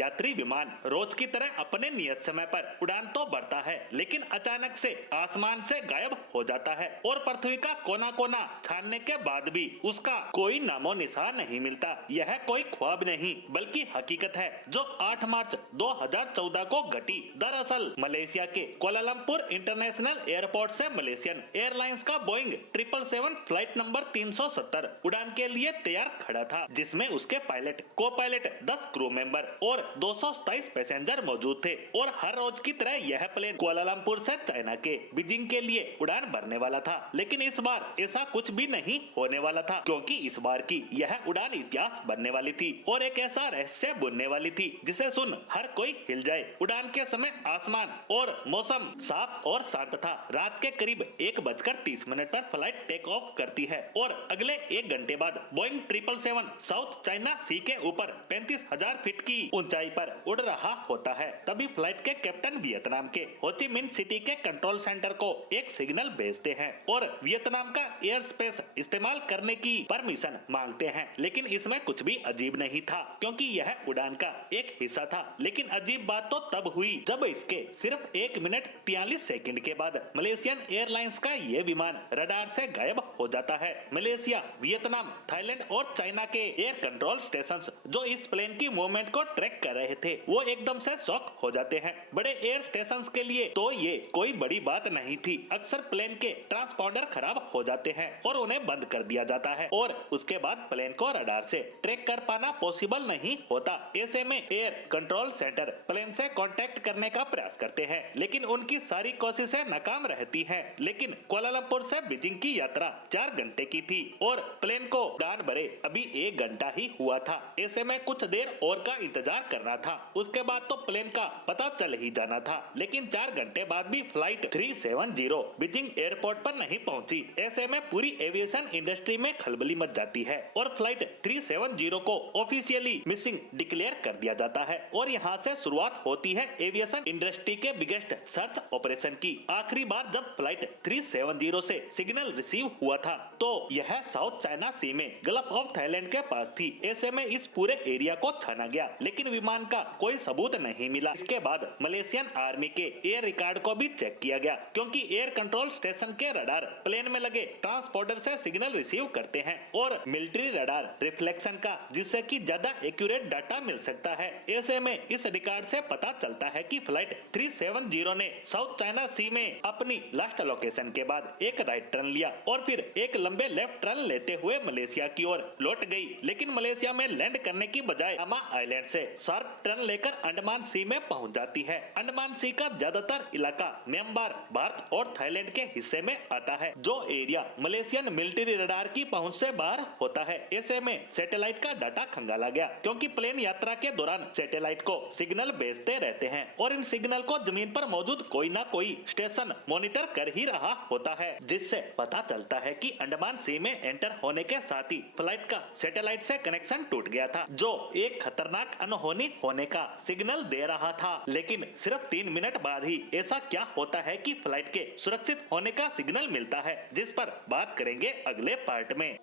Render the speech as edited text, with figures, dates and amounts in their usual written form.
यात्री विमान रोज की तरह अपने नियत समय पर उड़ान तो भरता है, लेकिन अचानक से आसमान से गायब हो जाता है और पृथ्वी का कोना कोना छानने के बाद भी उसका कोई नामो निशान नहीं मिलता। यह कोई ख्वाब नहीं बल्कि हकीकत है जो 8 मार्च 2014 को घटी। दरअसल मलेशिया के कोलालमपुर इंटरनेशनल एयरपोर्ट से मलेशियन एयरलाइंस का बोइंग 777 फ्लाइट नंबर 370 उड़ान के लिए तैयार खड़ा था, जिसमें उसके पायलट, को पायलट, 10 क्रू मेंबर और 227 पैसेंजर मौजूद थे। और हर रोज की तरह यह प्लेन कुआलालंपुर से चाइना के बीजिंग के लिए उड़ान भरने वाला था। लेकिन इस बार ऐसा कुछ भी नहीं होने वाला था, क्योंकि इस बार की यह उड़ान इतिहास बनने वाली थी और एक ऐसा रहस्य बुनने वाली थी जिसे सुन हर कोई हिल जाए। उड़ान के समय आसमान और मौसम साफ और शांत था। रात के करीब 1:30 पर फ्लाइट टेक ऑफ करती है और अगले 1 घंटे बाद बोइंग 777 साउथ चाइना सी के ऊपर 35,000 फीट की ऊंचाई पर उड़ रहा होता है। तभी फ्लाइट के कैप्टन वियतनाम के हो ची मिन सिटी के कंट्रोल सेंटर को एक सिग्नल भेजते हैं और वियतनाम का एयर स्पेस इस्तेमाल करने की परमिशन मांगते हैं। लेकिन इसमें कुछ भी अजीब नहीं था, क्योंकि यह उड़ान का एक हिस्सा था। लेकिन अजीब बात तो तब हुई जब इसके सिर्फ 1 मिनट 43 सेकंड के बाद मलेशियन एयरलाइंस का ये विमान रडार से गायब हो जाता है। मलेशिया, वियतनाम, थाईलैंड और चाइना के एयर कंट्रोल स्टेशंस जो इस प्लेन की मूवमेंट को ट्रैक कर रहे थे, वो एकदम से शॉक हो जाते हैं। बड़े एयर स्टेशंस के लिए तो ये कोई बड़ी बात नहीं थी। अक्सर प्लेन के ट्रांसपॉन्डर खराब हो जाते हैं और उन्हें बंद कर दिया जाता है और उसके बाद प्लेन को रडार से ट्रैक कर पाना पॉसिबल नहीं होता। ऐसे में एयर कंट्रोल सेंटर प्लेन से कांटेक्ट करने का प्रयास करते हैं, लेकिन उनकी सारी कोशिशें नाकाम रहती हैं। लेकिन कुआलालंपुर से बीजिंग की यात्रा 4 घंटे की थी और प्लेन को उड़ान भरे अभी 1 घंटा ही हुआ था। ऐसे में कुछ देर और का इंतजार करना था, उसके बाद तो प्लेन का पता चल ही जाना था। लेकिन 4 घंटे बाद भी फ्लाइट 370 बीजिंग एयरपोर्ट पर नहीं पहुंची। ऐसे में पूरी एविएशन इंडस्ट्री में खलबली मच जाती है और फ्लाइट 370 को ऑफिशियली मिसिंग डिक्लेयर कर दिया जाता है। और यहाँ से शुरुआत होती है एविएशन इंडस्ट्री के बिगेस्ट सर्च ऑपरेशन की। आखिरी बार जब फ्लाइट 370 से सिग्नल रिसीव हुआ था तो यह साउथ चाइना सी में गल्फ ऑफ थाईलैंड के पास थी। ऐसे में इस पूरे एरिया को छाना गया, लेकिन विमान का कोई सबूत नहीं मिला। इसके बाद मलेशियन आर्मी के एयर रिकॉर्ड को भी चेक किया गया, क्योंकि एयर कंट्रोल स्टेशन के रडार प्लेन में लगे ट्रांसपोर्टर से सिग्नल रिसीव करते हैं और मिलिट्री रडार रिफ्लेक्शन का, जिससे कि ज्यादा एक्यूरेट डाटा मिल सकता है। ऐसे में इस रिकॉर्ड से पता चलता है कि फ्लाइट 370 ने साउथ चाइना सी में अपनी लास्ट लोकेशन के बाद एक राइट टर्न लिया और फिर एक लंबे लेफ्ट टर्न लेते हुए मलेशिया की ओर लौट गई। लेकिन मलेशिया में लैंड करने की बजाय अमा आइलैंड से शार्प टर्न लेकर अंडमान सी में पहुंच जाती है। अंडमान सी का ज्यादातर इलाका म्यांमार, भारत और थाईलैंड के हिस्से में आता है, जो एरिया मलेशियन मिलिट्री रडार की पहुंच से बाहर होता है। ऐसे में सैटेलाइट का डाटा खंगाला गया, क्योंकि प्लेन यात्रा के दौरान सैटेलाइट को सिग्नल भेजते रहते हैं और इन सिग्नल को जमीन पर मौजूद कोई ना कोई स्टेशन मॉनिटर कर ही रहा होता है, जिससे पता चलता है कि अंडमान सी में एंटर होने के साथ ही फ्लाइट का सैटेलाइट से कनेक्शन टूट गया था, जो एक खतरनाक अनहोनी होने का सिग्नल दे रहा था। लेकिन सिर्फ 3 मिनट बाद ही ऐसा क्या होता है कि फ्लाइट के सुरक्षित होने का सिग्नल मिलता है, जिस पर बात करेंगे अगले पार्ट में।